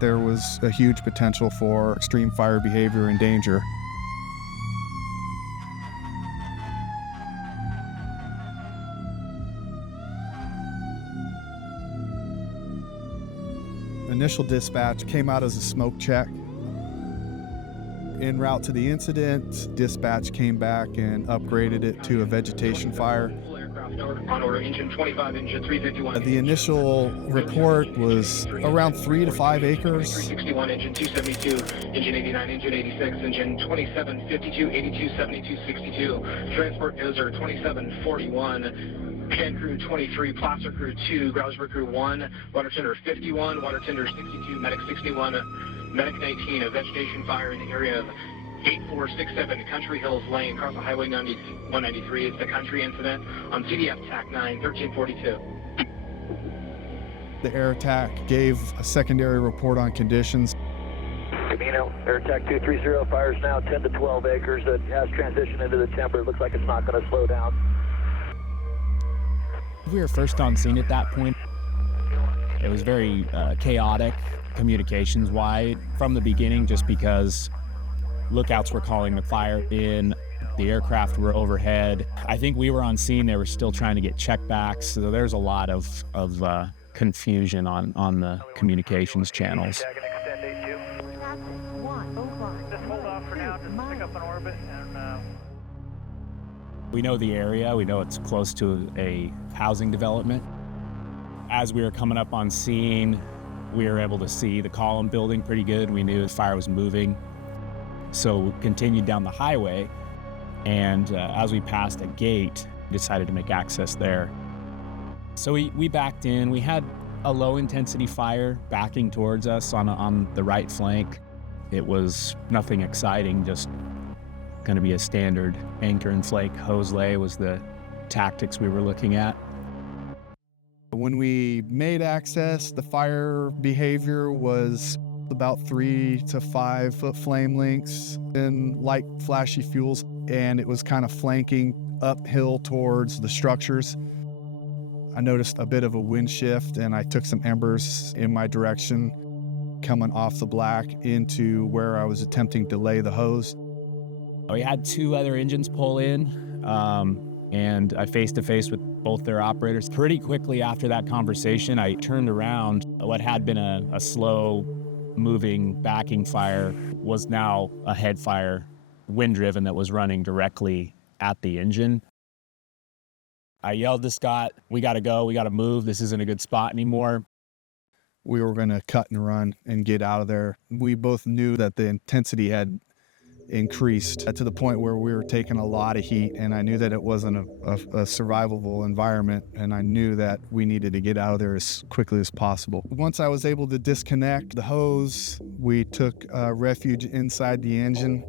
that there was a huge potential for extreme fire behavior and danger. Initial dispatch came out as a smoke check. En route to the incident, dispatch came back and upgraded it to a vegetation fire. The initial report was around 3 to 5 acres. 361, engine 272, engine 89, engine 86, engine 27, 52, 82, 72, 62, transport dozer 2741, can crew 23, placer crew 2, grouser crew 1, water tender 51, water tender 62, medic 61, medic 19, a vegetation fire in the area of 8467 Country Hills Lane, across the Highway 193. It's the country incident on CDF TAC 9, 1342. The air attack gave a secondary report on conditions. Camino, air attack 230, fires now 10 to 12 acres. It has transitioned into the timber. It looks like it's not going to slow down. We were first on scene at that point. It was very chaotic communications-wide from the beginning, just because lookouts were calling the fire in, the aircraft were overhead. I think we were on scene, they were still trying to get checkbacks, so there's a lot of confusion on the communications channels. Just hold off for now, just pick up an orbit and... We know the area, we know it's close to a housing development. As we were coming up on scene, we were able to see the column building pretty good. We knew the fire was moving. So we continued down the highway, and as we passed a gate, we decided to make access there. So we backed in. We had a low-intensity fire backing towards us on the right flank. It was nothing exciting, just going to be a standard anchor and flake hose lay was the tactics we were looking at. When we made access, the fire behavior was about 3 to 5 foot flame lengths in light flashy fuels, and it was kind of flanking uphill towards the structures. I noticed a bit of a wind shift, and I took some embers in my direction coming off the black into where I was attempting to lay the hose. We had 2 other engines pull in, and I face-to-face with both their operators. Pretty quickly after that conversation, I turned around. What had been a slow moving backing fire was now a head fire, wind-driven, that was running directly at the engine. I yelled to Scott, "We gotta go, we gotta move, this isn't a good spot anymore." We were gonna cut and run and get out of there. We both knew that the intensity had increased to the point where we were taking a lot of heat, and I knew that it wasn't a survivable environment, and I knew that we needed to get out of there as quickly as possible. Once I was able to disconnect the hose, we took refuge inside the engine.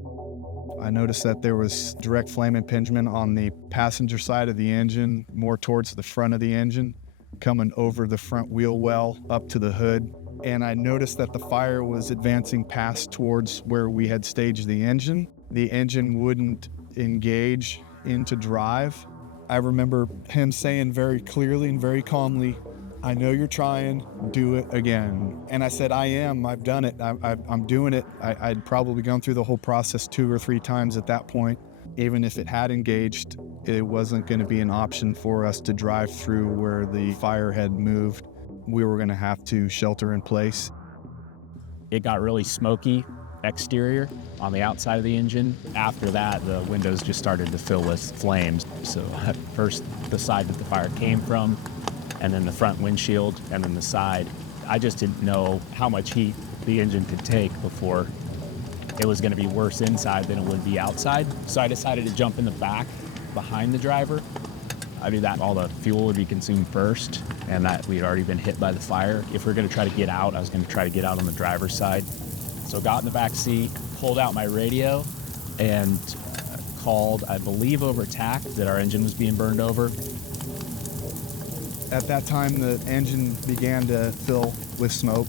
I noticed that there was direct flame impingement on the passenger side of the engine, more towards the front of the engine, coming over the front wheel well up to the hood. And I noticed that the fire was advancing past towards where we had staged the engine. The engine wouldn't engage into drive. I remember him saying very clearly and very calmly, "I know you're trying, do it again." And I said, "I am, I've done it, I'm doing it." I'd probably gone through the whole process 2 or 3 times at that point. Even if it had engaged, it wasn't going to be an option for us to drive through where the fire had moved. We were going to have to shelter in place. It got really smoky exterior on the outside of the engine. After that, the windows just started to fill with flames. So at first the side that the fire came from, and then the front windshield, and then the side. I just didn't know how much heat the engine could take before it was going to be worse inside than it would be outside. So I decided to jump in the back behind the driver. I knew that all the fuel would be consumed first, and that we'd already been hit by the fire. If we were going to try to get out, I was going to try to get out on the driver's side. So got in the back seat, pulled out my radio, and called, I believe over TAC, that our engine was being burned over. At that time, the engine began to fill with smoke.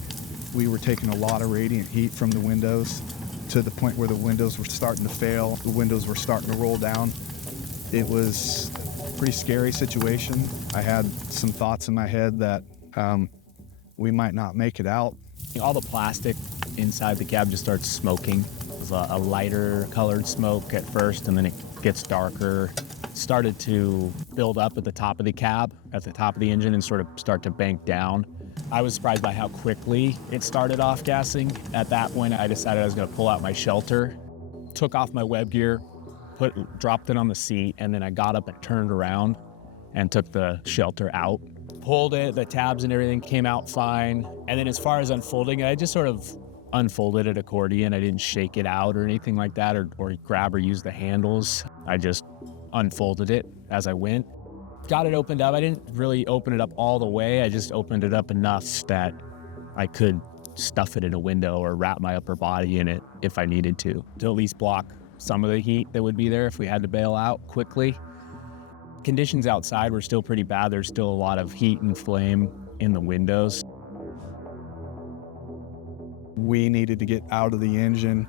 We were taking a lot of radiant heat from the windows to the point where the windows were starting to fail. The windows were starting to roll down. It was a pretty scary situation. I had some thoughts in my head that we might not make it out. All the plastic inside the cab just starts smoking. It was a lighter colored smoke at first, and then it gets darker. It started to build up at the top of the cab, at the top of the engine, and sort of start to bank down. I was surprised by how quickly it started off gassing. At that point, I decided I was going to pull out my shelter, took off my web gear, dropped it on the seat, and then I got up and turned around and took the shelter out. Pulled it, the tabs and everything came out fine. And then as far as unfolding it, I just sort of unfolded it accordion. I didn't shake it out or anything like that, or grab or use the handles. I just unfolded it as I went. Got it opened up. I didn't really open it up all the way. I just opened it up enough that I could stuff it in a window or wrap my upper body in it if I needed to at least block some of the heat that would be there if we had to bail out quickly. Conditions outside were still pretty bad. There's still a lot of heat and flame in the windows. We needed to get out of the engine,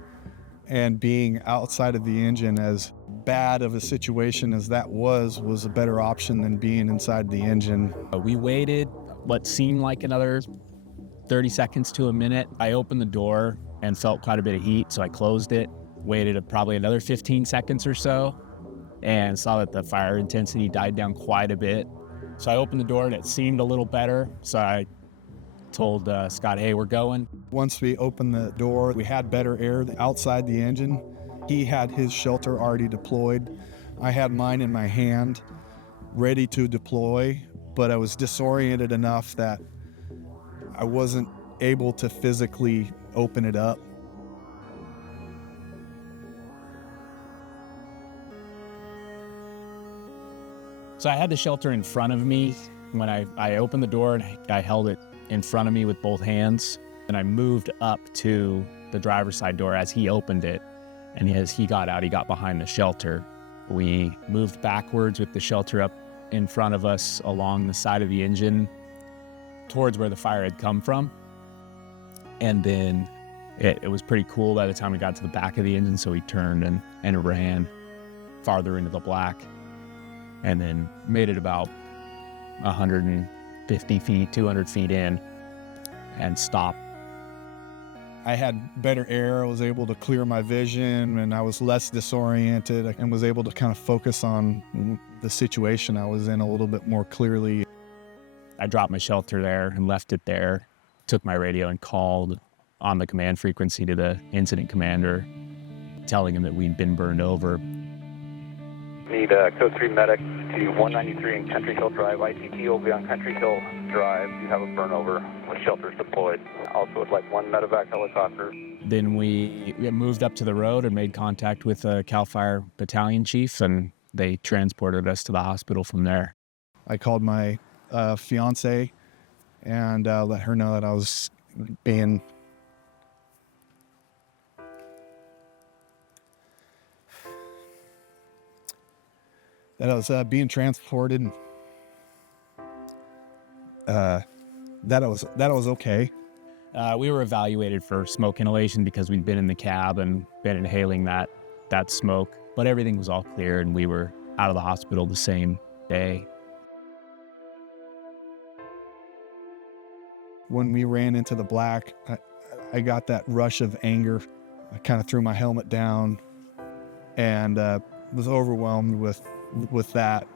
and being outside of the engine, as bad of a situation as that was a better option than being inside the engine. We waited what seemed like another 30 seconds to a minute. I opened the door and felt quite a bit of heat, so I closed it, waited probably another 15 seconds or so, and saw that the fire intensity died down quite a bit. So I opened the door and it seemed a little better, so I told Scott, hey, we're going. Once we opened the door, we had better air outside the engine. He had his shelter already deployed. I had mine in my hand, ready to deploy, but I was disoriented enough that I wasn't able to physically open it up. So I had the shelter in front of me. When I opened the door, and I held it in front of me with both hands, and I moved up to the driver's side door as he opened it. And as he got out, he got behind the shelter. We moved backwards with the shelter up in front of us along the side of the engine towards where the fire had come from. And then it was pretty cool by the time we got to the back of the engine, so we turned and ran farther into the black, and then made it about 150 feet, 200 feet in, and stopped. I had better air. I was able to clear my vision, and I was less disoriented, and was able to kind of focus on the situation I was in a little bit more clearly. I dropped my shelter there and left it there, took my radio and called on the command frequency to the incident commander, telling him that we'd been burned over. Need code 3 medic to 193 in Country Hill Drive. ITT will be on Country Hill Drive. You have a burnover with shelters deployed. Also would like one medevac helicopter. Then we moved up to the road and made contact with a CAL FIRE battalion chief, and they transported us to the hospital from there. I called my fiance and let her know that I was being transported. That I was okay. We were evaluated for smoke inhalation because we'd been in the cab and been inhaling that smoke, but everything was all clear and we were out of the hospital the same day. When we ran into the black, I got that rush of anger. I kind of threw my helmet down and was overwhelmed with that.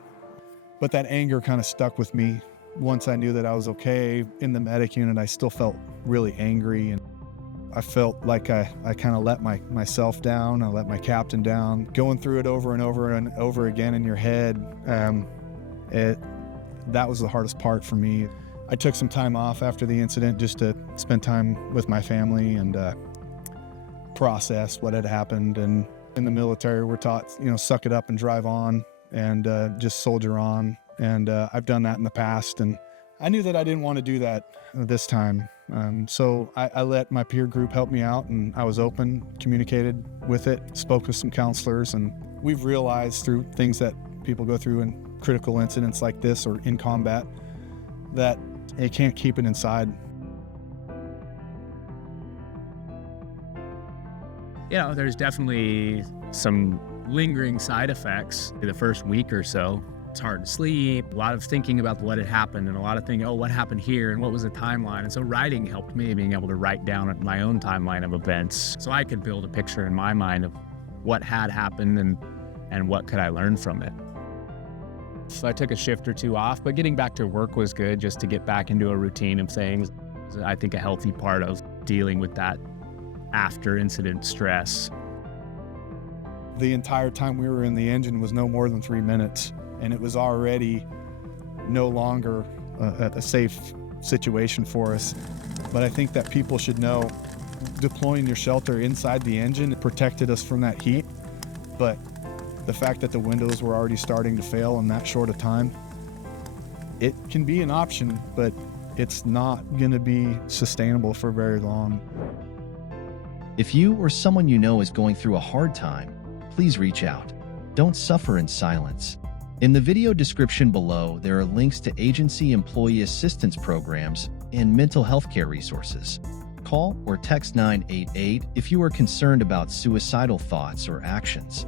But that anger kind of stuck with me. Once I knew that I was okay in the medic unit, I still felt really angry, and I felt like I kind of let myself down. I let my captain down. Going through it over and over and over again in your head, that was the hardest part for me. I took some time off after the incident just to spend time with my family and process what had happened. And in the military, we're taught, suck it up and drive on and just soldier on. And I've done that in the past, and I knew that I didn't want to do that this time. So I let my peer group help me out, and I was open, communicated with it, spoke with some counselors, and we've realized through things that people go through in critical incidents like this or in combat that you can't keep it inside. There's Definitely some lingering side effects the first week or so. It's hard to sleep, a lot of thinking about what had happened, and a lot of thinking, oh, what happened here, and what was the timeline? And so writing helped me, being able to write down my own timeline of events so I could build a picture in my mind of what had happened and what could I learn from it. So I took a shift or two off, but getting back to work was good, just to get back into a routine of things. I think a healthy part of dealing with that after incident stress. The entire time we were in the engine was no more than 3 minutes, and it was already no longer a safe situation for us. But I think that people should know deploying your shelter inside the engine protected us from that heat. But the fact that the windows were already starting to fail in that short a time, it can be an option, but it's not going to be sustainable for very long. If you or someone you know is going through a hard time, please reach out. Don't suffer in silence. In the video description below, there are links to agency employee assistance programs and mental health care resources. Call or text 988 if you are concerned about suicidal thoughts or actions.